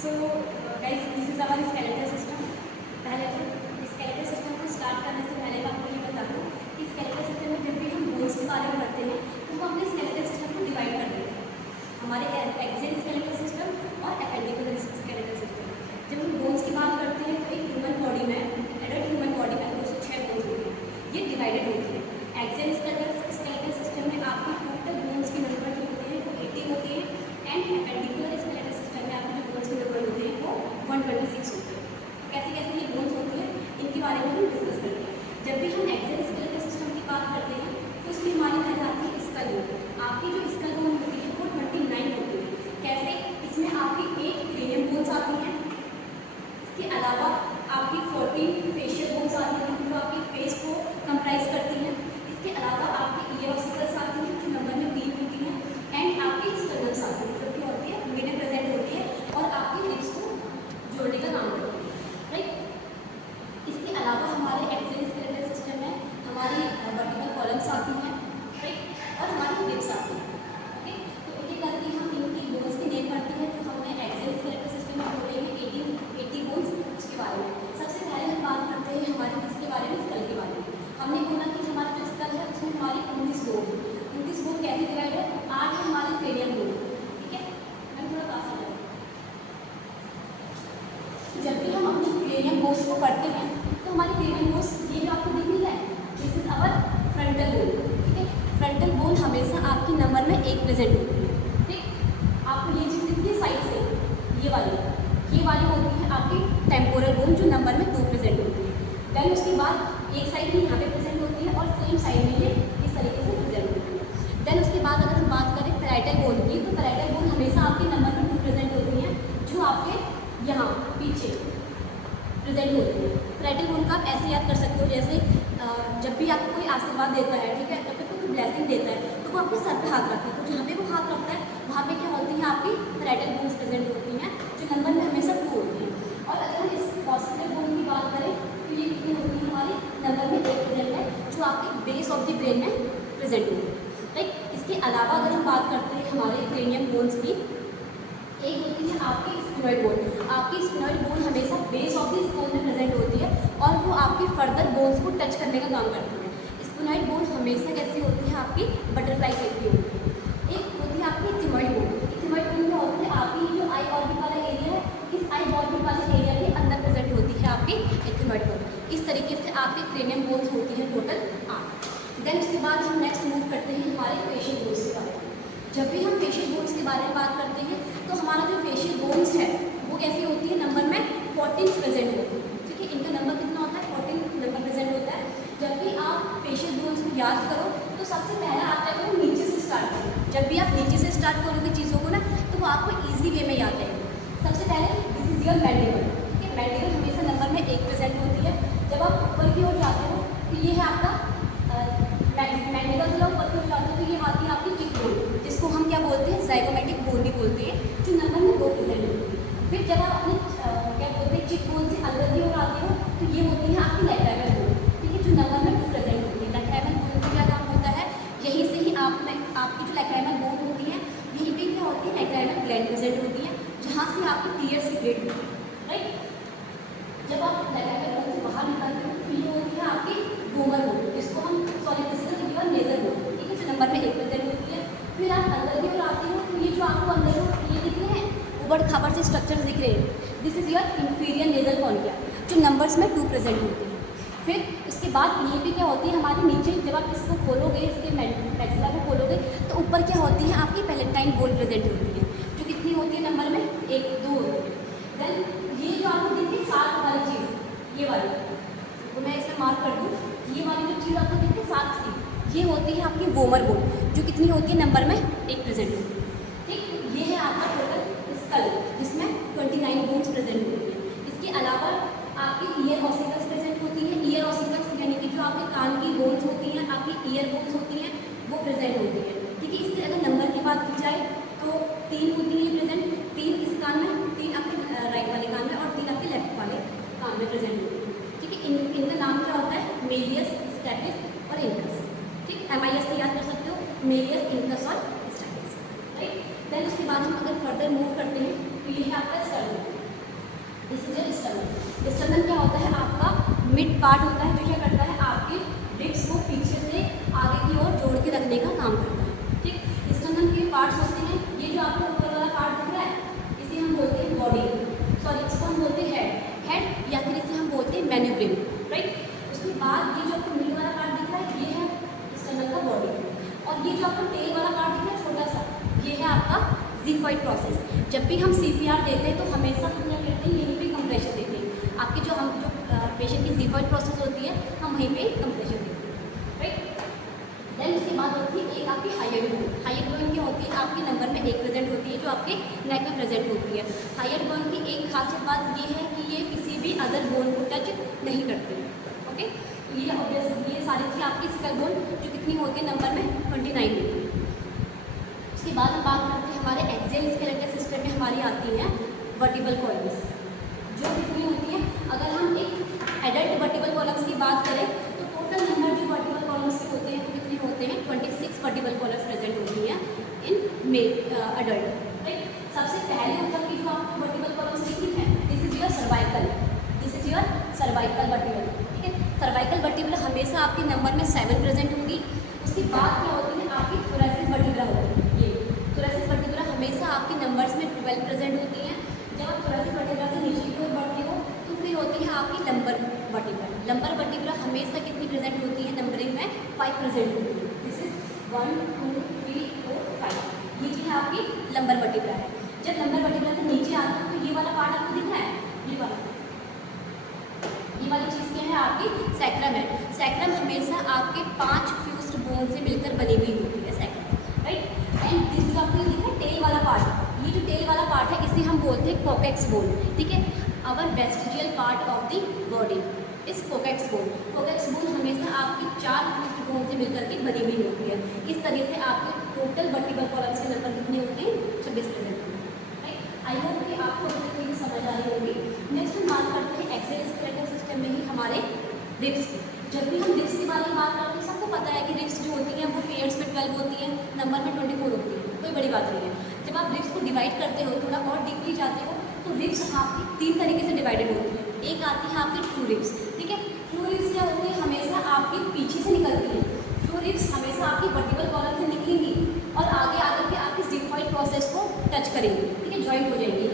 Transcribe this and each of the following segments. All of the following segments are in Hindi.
So guys this is our skeletal system. पहले तो स्केलेटल सिस्टम को स्टार्ट करने से पहले मैं आपको ये बता दूँ कि स्केलेटल सिस्टम में जब भी हम बोन्स के बारे में पढ़ते हैं तो हम अपने स्केलेटल सिस्टम को डिवाइड कर देते हैं, हमारे एक्सियल स्केलेटल सिस्टम और अपेंडिकुलर स्केलेटल सिस्टम। जब हम बोन्स की बात करते हैं तो एक ह्यूमन बॉडी में, एडल्ट ह्यूमन बॉडी में 206 बोन्स होती हैं, ये डिवाइडेड होती है। एक्सियल स्केलेटल सिस्टम में आपके टोटल बोन्स की नंबर जो होते हैं वो 80 होती है एंड अपेंडिकुलर स्केलेटल सिस्टम में आपके जो बोन्स के नंबर होते हैं वो 126 होते हैं। तो कैसे कैसे ये बोन्स होती है इनके बारे में हम डिस्कस करते हैं। जब भी हम एक्सियल स्केलेटल सिस्टम की बात करते हैं तो इसमें हमारी बात आती है स्कल बोन। आपकी जो स्कल बोन होती है वो 29 होती है। कैसे? इसमें आपकी एक क्रेनियम बोन्स आती हैं, इसके अलावा आपकी 14 फेशियल बोन्स आती हैं जो आपकी फेस को कंप्राइज करती हैं। इसके अलावा आपकी ईयर ऑसिकल्स आती हैं जो नंबर में 3 होती हैं एंड आपकी स्टर्नल्स आती हैं जो कि होती है मिड में प्रेजेंट होती है और आपकी लिप्स को जोड़ने का काम करती है, राइट। इसके अलावा हमारे एक्सियल स्केलेटल सिस्टम में हमारी वर्टिकल कॉलम्स आती हैं, राइट, और हमारी लिप्स आती हैं, ओके। तो एक एक करके हम इनकी बोन्स की नेम करते हैं। तो हमने एक्सियल स्केलेटल सिस्टम में बोलेंगे 80 बोन्स, उसके बारे में सबसे पहले हम बात करते हैं हमारे किसके बारे में, स्कल के बारे में। हमने बोला कि हमारा जो स्कल है उसमें हमारी 19 बोन, 19 बोन कैसे डिवाइड है, 8 है हमारे क्रेनियम बोन, ठीक है। मैं थोड़ा पास आ जाऊँ। जब भी हम अपने क्रेनियम बोन्स को पढ़ते हैं तो हमारी क्रेनियम बोन्स ये जो आपको दिख रही है this is our frontal bone, ठीक है। फ्रंटल बोन हमेशा आपकी नंबर में 1 प्रेजेंट होती है, ठीक। आपको ये चीज़ दिखती है साइड से, ये वाली होती है आपकी टेम्पोरल बोन जो नंबर में 2 प्रेजेंट होती है। देन उसके बाद एक साइड में यहाँ पे प्रेजेंट होती है और सेम साइड में ये इस तरीके से प्रेजेंट होती है। देन उसके बाद अगर हम बात करें पैराइटल बोन की तो पैराइटल बोन हमेशा आपके नंबर में 2 प्रेजेंट होती है जो आपके यहाँ पीछे प्रेजेंट होती है। पैराइटल बोन का आप ऐसे याद कर सकते हो जैसे जब भी आपको कोई आशीर्वाद देता है, ठीक है, जब भी कोई ब्लेसिंग देता है तो वो आपके सर पे हाथ रखता है, तो जहाँ पे वो हाथ रखता है वहाँ पे क्या होती हैं आपकी पैराइटल बोन्स प्रेजेंट होती हैं जो नंबर में हमेशा 2 होती हैं। और अगर हम इस पॉसिबल बोन की बात करें तो ये कितनी होती है हमारी नंबर में 1 प्रेजेंट है जो आपके बेस ऑफ द ब्रेन में प्रेजेंट होती है, राइट। इसके अलावा अगर हम बात करते हैं हमारे क्रेनियम बोन्स की, एक होती है आपकी स्फेनॉइड बोन। आपकी स्फेनॉइड बोन हमेशा बेस ऑफ द स्कल में प्रेजेंट होती है और वो आपके फर्दर बोन्स को टच करने का काम करती है। स्फेनॉइड बोन हमेशा कैसी होती है आपकी बटरफ्लाई शेप की होती है। एक होती है आपकी थिमॉइड बोन। थिमॉइड बोन क्या होती है आपकी जो आई ऑर्बिट वाला एरिया है इस आई ऑर्बिट वाले एरिया के अंदर प्रेजेंट होती है आपकी थिमॉइड बोन। इस तरीके से आपकी क्रेनियम बोन्स होती है टोटल 8। देन उसके बाद हम नेक्स्ट मूव करते हैं हमारे फेशियल बोन्स के बारे में। जब भी हम फेशियल बोन्स के बारे में बात करते हैं तो हमारा जो फेशियल बोन्स है वो कैसी होती है नंबर में 14 प्रेजेंट होती है, ठीक है। इनका नंबर कितना होता है 14 नंबर प्रेजेंट होता है। जब भी आप फेशियल बोन्स को याद करो तो सबसे पहले आप क्या करो नीचे से स्टार्ट करो। जब भी आप नीचे से स्टार्ट करोगे चीज़ों को ना तो वो आपको ईजी वे में याद आएगी। सबसे पहले दिस इज योर मैंडिबल, ठीक है। मैंडिबल हमेशा नंबर में 1 प्रेजेंट होती है। जब आप ऊपर की ओर जाते हो तो ये है आपका मैंडिबल। जब ऊपर की ओर जाते हो तो ये आती है आपकी चिक बोन जिसको हम क्या बोलते हैं ज़ाइगोमेटिक बोन भी बोलते हैं जो नंबर में 2 प्रेजेंट होती है। फिर जब आप अपने क्या बोलते हैं चिक बोन से अंदर की ओर आते हो तो ये होती है आपकी लैक्राइमल बोन, ठीक है, जो नंबर में 2 प्रेजेंट होती है। लैक्राइमल बोन का क्या काम होता है, यहीं से ही आप में आपकी जो लैक्राइमल बोन होती है यहीं पे क्या होती है लैक्राइमल ग्लैंड प्रेजेंट होती है जहाँ से आपकी टीयर सीक्रेट होती है, राइट। जब आप लैक्राइमल बोन से बाहर निकलते हो तो ये होती है आपकी वोमर बोन जिसको हम नेजल बोन, ठीक है, जो नंबर में 1 प्रेजेंट होती है। फिर आप अंदर की ओर आते हो तो ये जो आपको अंदर ये दिख रहे हैं ऊबड़ खाबड़ से स्ट्रक्चर दिख रहे हैं this is your inferior nasal cornea जो नंबर्स में 2 प्रेजेंट होती है। फिर उसके बाद ये भी क्या होती है हमारे नीचे जब आप इसको खोलोगे इसके मैक्सिला को खोलोगे तो ऊपर क्या होती है आपकी पैलेटाइन बोन प्रेजेंट होती है जो कितनी होती है नंबर में 1 2 होती है। देन ये जो आपको दिखती है 7 वाली चीज़ ये वाली तो मैं इसमें मार्क कर दूँ, ये वाली जो चीज़ आपको दिखती है 7 सी ये होती है आपकी वोमर बोन जो कितनी होती है नंबर में 1 प्रेजेंट होती है, ठीक। ये है आपका टोटल स्कल जिसमें 29 बोन्स प्रेजेंट होती है। इसके अलावा आपकी ईयर ऑसिकल्स प्रेजेंट होती है। ईयर ऑसिकल्स यानी कि जो आपके कान की बोन्स होती हैं आपकी ईयर बोन्स होती हैं वो प्रेजेंट होती है, ठीक है। इसके अगर नंबर की बात की जाए तो 3 होती है प्रेजेंट, 3 इस कान में, 3 आपके राइट वाले कान में और 3 आपके लेफ्ट वाले कान में प्रेजेंट होती है, ठीक है। इनका नाम क्या होता है मेलियस, स्टैटिस और इंकस, ठीक। MIS को याद कर सकते हो मेलियस, इंकस और स्टैटिस, राइट। देन उसके बाद हम अगर फर्दर मूव करते हैं तो ये है आपका sternum. This is your sternum. Sternum क्या होता है, आपका मिड पार्ट होता है जो क्या करता है, आपके रिब्स को पीछे से आगे की ओर जोड़ के रखने का काम करता है। ठीक, स्टर्नम के पार्ट्स होते हैं, ये जो आपको ऊपर वाला पार्ट दिख रहा है इसे हम बोलते हैं बॉडी, सॉरी इसको हम बोलते हैं हेड या फिर इसे हम बोलते हैं मेन्यूब्रेम, राइट। उसके बाद ये जो आपको मिड वाला पार्ट दिख रहा है ये है स्टर्नम का बॉडी, और ये जो आपको टेल वाला पार्ट दिख रहा है छोटा सा, ये है आपका ज़िगॉइड प्रोसेस। जब भी हम CPR देते हैं तो हमेशा हम क्या करते हैं, यहीं पे कंप्रेशन देते हैं। आपकी जो पेशेंट की ज़िगॉइड प्रोसेस होती है हम वहीं पे कंप्रेशन देते हैं, राइट। देन उसके बाद होती है एक आपकी हायर बोन। हायर बोन क्या होती है, आपके नंबर में एक प्रेजेंट होती है जो आपके नेक में प्रेजेंट होती है। हायर बोन की एक खासियत बात ये है कि ये किसी भी अदर बोन को टच नहीं करते, ओके। ये ऑब्वियसली ये सारी थी आपकी स्कल बोन जो कितनी होती है नंबर में 29 होती है। उसके बाद हम बात करते हैं हमारे एक्सियल स्केलेटल सिस्टम में हमारी आती हैं वर्टिबल कॉलम्स, जो कितनी होती है। अगर हम एक एडल्ट वर्टिबल कॉलम्स की बात करें तो टोटल नंबर जो वर्टिबल कॉलम्स के होते हैं वो कितने होते हैं, 26 वर्टिबल कॉलम्स प्रेजेंट होती हैं इन अडल्ट, राइट। सबसे पहले ऊपर की जो आपको वर्टिबल कॉलम्स दिखी है, this is your cervical, this is your cervical vertebral, ठीक है। सर्वाइकल वर्टिबल हमेशा आपके नंबर में 7 प्रेजेंट होंगी। उसके बाद क्या होती है, आपकी थोरेसिक वर्टिब्रा होती है। ये थोरेसिक वर्टिब्रा हमेशा आपके नंबर्स में 12 प्रेजेंट होती हैं। जब आप थोरेसिक वर्टिब्रा से नीचे की ओर बढ़ते हो तो फिर होती है आपकी लंबर वर्टिब्रा। लंबर वर्टिब्रा हमेशा कितनी प्रेजेंट होती है, नंबरिंग में 5 प्रेजेंट होती है। दिस इज 1 2 3 4 5, ये चीज़ आपकी लंबर वर्टिब्रा है। जब लंबर वर्टिब्रा से नीचे आते हो तो ये वाला पार्ट आपको दिख रहा है, ये वाली चीज़ क्या है, आपकी सैक्रम है। सैक्रम हमेशा आपके 5 फ्यूज्ड बोन से मिलकर बनी हुई होती है सैक्रम, राइट। एंड दिस जो आपको दिख रहा है टेल वाला पार्ट, ये जो टेल वाला पार्ट है इसे हम बोलते हैं कोकेक्स बोन, ठीक है। Our vestigial part of the body is coccyx bone. कोकेक्स bone हमेशा आपकी 4 फ्यूज्ड बोन से मिलकर के बनी हुई होती है। इस तरीके से आपके टोटल वर्टिबल कॉलम्स के नंबर कितने होते हैं, 26 प्रेजेंट होते हैं, राइट। आई होप कि आपको अभी तक ये समझ आ रही होगी। नेक्स्ट हम बात करते हैं एक्सियल स्केलेटल सिस्टम में ही हमारे रिब्स की। जब भी हम रिब्स के बारे में बात करते हैं सबको पता है कि रिब्स जो होती हैं वो पेयर्स में 12 होती हैं, नंबर में 24 होती है, कोई बड़ी बात नहीं है। जब आप रिब्स को डिवाइड करते हो, थोड़ा और डीपली जाते हो तो रिब्स आपकी 3 तरीके से डिवाइडेड होती है। एक आती है आपकी ट्रू रिब्स, ठीक है। ट्रू रिब्स क्या होती है, हमेशा आपके पीछे से निकलती है। ट्रू रिब्स हमेशा आपकी वर्टिबल कॉलम से निकलेंगी और आगे आकर के आपकी ज़िगॉइड प्रोसेस को टच करेंगी, ठीक है, जॉइंट हो जाएंगी।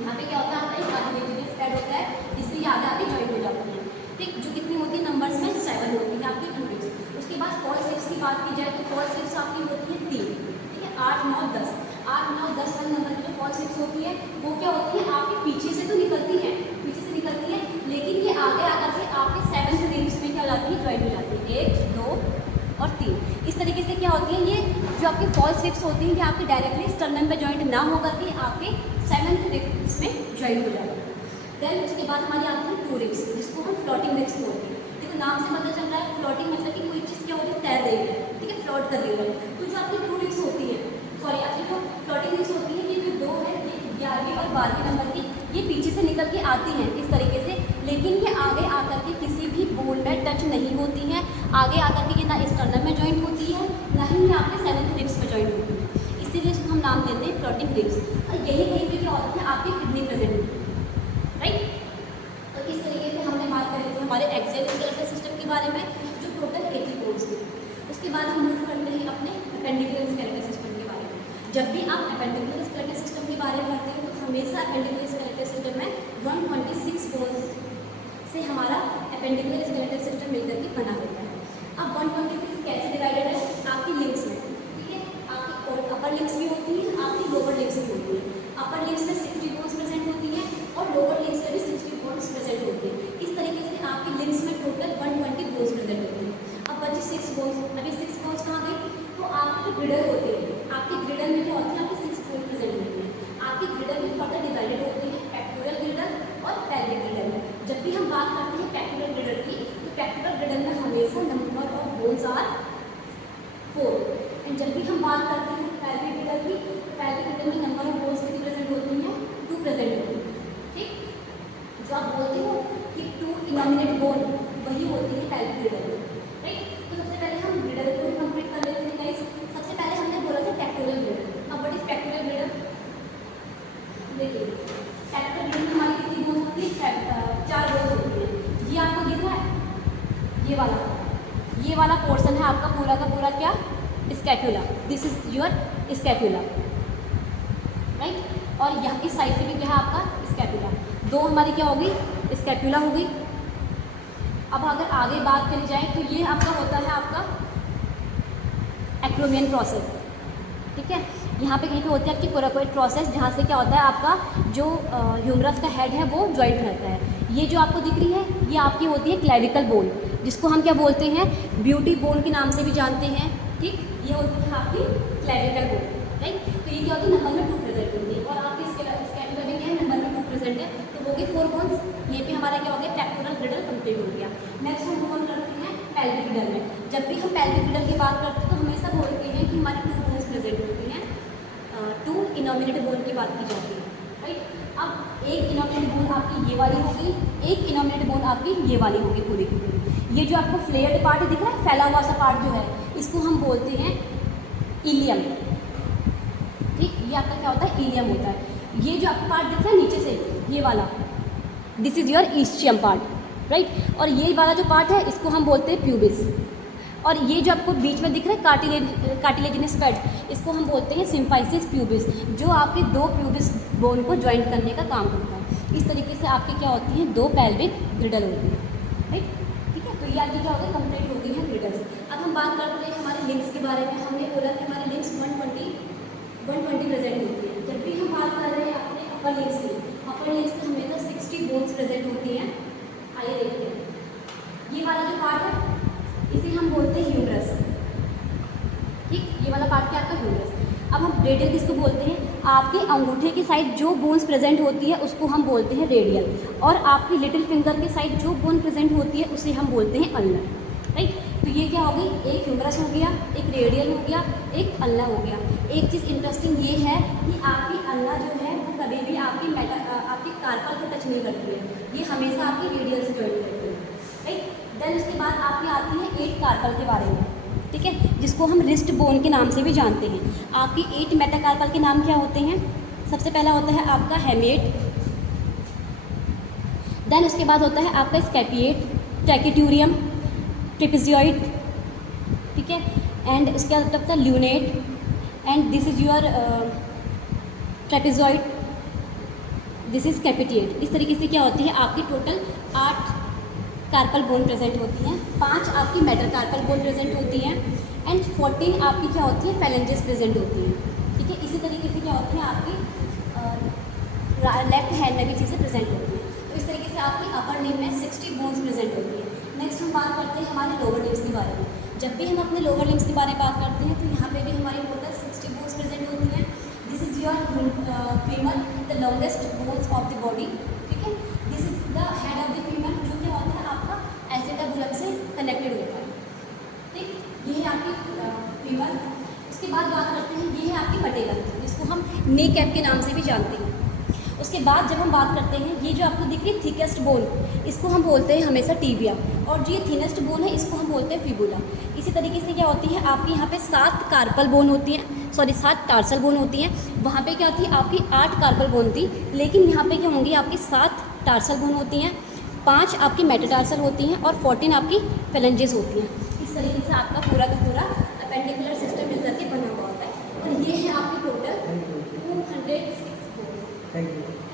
यहाँ पे क्या होता है, एक आगे वेजिटेबल स्प्रेड होता है, इससे ये आगे आगे जॉइंट हो जाती है, ठीक। जो कितनी होती है नंबर्स में 7 होती है आपकी ट्रू रिब्स। उसके बाद फॉल्स रिब्स की बात की जाए तो फॉल्स रिब्स आपकी होती है 3, ठीक है। 8 9 10, 8 9 10 वाले नंबर की जो फॉल्स रिब्स होती है वो क्या होती है, आपके पीछे से तो निकलती है, पीछे से निकलती है, लेकिन ये आगे आकर के आपके 7th रिब्स में क्या जाती है, जॉइंट हो जाती है, 1 2 और 3। इस तरीके से क्या होती है, ये जो आपकी फॉल्स रिब्स होती हैं ये आपके डायरेक्टली स्टर्नम में जॉइंट ना होकर के आपके 7th रिब्स में जॉइंट हो जाती है। देन उसके बाद हमारी आती है ट्रू रिब्स, जिसको हम फ्लोटिंग रिब्स बोलते हैं। देखो नाम से पता चल रहा है फ्लोटिंग मतलब कि कोई चीज़ क्या हो रही है, तैर रही है, ठीक है, फ्लोट कर रही है। तो जो आपकी ट्रू रिब्स होती है, सॉरी आपकी जो फ्लोटिंग रिब्स होती है, ये जो 2 है, 11वें और 12वें नंबर की, ये पीछे से निकल के आती हैं इस तरीके से, लेकिन ये आगे आकर के किसी भी बोन में टच नहीं होती हैं। आगे आकर के ये ना स्टर्नम में जॉइंट होती है, ना ही ये आपके 7th रिब्स में जॉइंट होती है, इसीलिए इसको हम नाम देते हैं फ्लोटिंग रिब्स। और यही कहीं पे क्या होती है, आपकी किडनी प्रेजेंट होती है, राइट। तो इस तरीके से हमने बात करी थी हमारे एक्सियल स्केलेटल सिस्टम के बारे में, जो टोटल 80 बोन्स थे। उसके बाद हम मूव करते हैं अपने एपेंडिकुलर स्केलेटल सिस्टम के बारे में। जब भी आप एपेंडिकुलर स्केलेटल सिस्टम के बारे में पढ़ते हो तो हमेशा एपेंडिकुलर स्केलेटल सिस्टम में 126 बोन्स से हमारा एपेंडिकुलर स्केलेटल सिस्टम मिलकर के बना होता है। अब 126 कैसे डिवाइडेड है, आपकी लिम्स में, ठीक है। आपकी अपर लिम्स भी होती है, आपकी लोअर लिम्स भी होती है। अपर लिम्स में 60 बोन्स प्रेजेंट होती है और लोअर लिम्स में भी 60 बोन्स प्रेजेंट होती है। इस तरीके से आपकी लिम्स में टोटल 120 बोन्स प्रेजेंट होती है। अब बची 6 बोन्स, अभी 6 बोन्स कहाँ गई, तो आपकी ग्रिडल होती है, आपकी ग्रिडल में क्या होती है, आपकी 6 बोन्स प्रेजेंट होती है। आपकी ग्रिडल में फर्दर डिवाइडेड होती है पेक्टोरल ग्रिडल और पेल्विक ग्रिडल। जब भी हम बात करते हैं पेक्टोरल ग्रिडल की, तो पेक्टोरल ग्रिडल में हमेशा नंबर ऑफ बोन्स आर हमारा क्या, scapula, this is your scapula, right. और यहाँ इस साइड से भी क्या है आपका स्कैपुला, दो हमारी क्या होगी, स्कैपुला हो गई। अब अगर आगे बात करी जाए तो ये आपका होता है आपका एक्रोमियन प्रोसेस, ठीक है। यहाँ पे कहीं पे होती है आपकी कोराकोइड प्रोसेस, जहाँ से क्या होता है आपका जो ह्यूमरस का हेड है वो जॉइंट रहता है। ये जो आपको दिख रही है ये आपकी होती है क्लेविकल बोन, जिसको हम क्या बोलते हैं, ब्यूटी बोन के नाम से भी जानते हैं, ठीक। ये होती है आपकी क्लेविकल बोन, राइट। तो ये क्या होती है, नंबर में 2 प्रेजेंट होती है, और आपकी स्कैपुला में क्या है, नंबर में 2 प्रेजेंट है। तो हो गए 4 बोन्स, ये भी हमारा क्या हो गया, पेक्टोरल ग्रिडल कंप्लीट हो गया। नेक्स्ट हम मूव करते हैं पेल्विक ग्रिडल में। जब भी हम पेल्विक ग्रिडल की बात करते हैं तो हमेशा बोलते हैं कि हमारी 2 बोन्स प्रेजेंट होती हैं, 2 इनोमिनेट बोन की बात की जाती है, राइट। अब एक इनोमिनेट बोन आपकी ये वाली होगी, एक इनोमिनेट बोन आपकी ये वाली होगी पूरी की पूरी। ये जो आपको फ्लेयर्ड पार्ट दिख रहा है, फैला हुआ सा पार्ट जो है, इसको हम बोलते हैं इलियम, ठीक। ये आपका क्या होता है, इलियम होता है। ये जो आपका पार्ट दिख रहा है नीचे से, ये वाला, this is your ischium part, right. और ये वाला जो पार्ट है इसको हम बोलते हैं प्यूबिस। और ये जो आपको बीच में दिख रहा है कार्टिलेजिनस पैड, इसको हम बोलते हैं सिम्फाइसिस प्यूबिस, जो आपके 2 प्यूबिस बोन को ज्वाइंट करने का काम करता है। इस तरीके से आपकी क्या होती हैं, 2 पेल्विक ग्रिडल होती है, राइट, ठीक है। तो ये आपकी क्या होगा, कंप्लीट हो गई है ग्रिडल्स। अब हम बात करते हैं हमारे लिंक्स के बारे में। हमने बोला कि हमारे लिंक्स 120 प्रेजेंट होती है। जब भी हम बात कर रहे हैं अपने अपर लिंक्स की, अपर लिंक्स में हमेशा 60 बोन्स प्रेजेंट होती हैं। आइए देखते हैं, ये वाला जो पार्ट है इसे हम बोलते हैं ह्यूमरस, ठीक। ये वाला पार्ट क्या आपका ह्यूमरस। अब हम रेडियल किसको बोलते हैं, आपके अंगूठे की साइड जो बोन्स प्रेजेंट होती है उसको हम बोलते हैं रेडियल, और आपकी लिटिल फिंगर की साइड जो बोन प्रेजेंट होती है उसे हम बोलते हैं अल्नर, राइट। तो ये क्या हो गई, एक ह्यूमरस हो गया, एक रेडियल हो गया, एक अल्ना हो गया। एक चीज़ इंटरेस्टिंग ये है कि आपकी अल्ना जो है वो कभी भी आपकी कार्पल को टच नहीं करती है, ये हमेशा आपकी रेडियल से ज्वाइन करती है, राइट। देन उसके बाद आपकी आती है 8 कार्पल के बारे में, ठीक है, जिसको हम रिस्ट बोन के नाम से भी जानते हैं। आपकी 8 मेटाकार्पल के नाम क्या होते हैं, सबसे पहला होता है आपका हेमेट, देन उसके बाद होता है आपका स्कैपिएट, ट्रैकिट्यूरियम, ट्रिपेजियोइड, ठीक है, एंड उसके बाद होता है lunate, and this is your trapezoid, this is capitate. इस तरीके से क्या होती है आपकी टोटल 8 कार्पल बोन प्रेजेंट होती हैं, 5 आपकी मेटाकार्पल बोन प्रेजेंट होती हैं, एंड 14 आपकी क्या होती है, फेलेंजेस प्रेजेंट होती हैं, ठीक है। इसी तरीके से क्या होती है आपकी लेफ्ट हैंड में भी चीज़ें प्रेजेंट होती हैं। तो इस तरीके से आपकी अपर लिम्ब में 60 बोन्स प्रेजेंट होती है। नेक्स्ट हम बात करते हैं हमारे लोअर लिम्स के बारे में। जब भी हम अपने लोअर लिम्स के बारे में बात करते हैं तो यहाँ पे भी हमारी टोटल 60 बोन्स प्रेजेंट होती हैं। This is your femur, the longest bones of the body, ठीक है। This is the head of the femur, जो क्या होता है आपका एसिटाबुलम से कनेक्टेड होता है, ठीक। ये है आपकी फीमर। उसके बाद बात करते हैं, ये है आपकी पटेला, जिसको हम नी कैप के नाम से भी जानते हैं। उसके बाद जब हम बात करते हैं, ये जो आपको दिख रही है थिकेस्ट बोन, इसको हम बोलते हैं हमेशा टीबिया, और जो ये थिनेस्ट बोन है इसको हम बोलते हैं फिबुला। इसी तरीके से क्या होती है आपकी यहाँ पे 7 कार्पल बोन होती हैं, 7 टार्सल बोन होती हैं। वहाँ पे क्या थी आपकी 8 कार्पल बोन थी, लेकिन यहाँ पे क्या होंगी आपकी 7 टार्सल बोन होती हैं, 5 आपकी मेटाटार्सल होती हैं, और 14 आपकी फेलेंजेस होती हैं। इस तरीके से आपका पूरा का पूरा अपेंडिकुलर सिस्टम मिल करके बना हुआ होता है, और ये है आपकी टोटल 206 बोन। Thank you.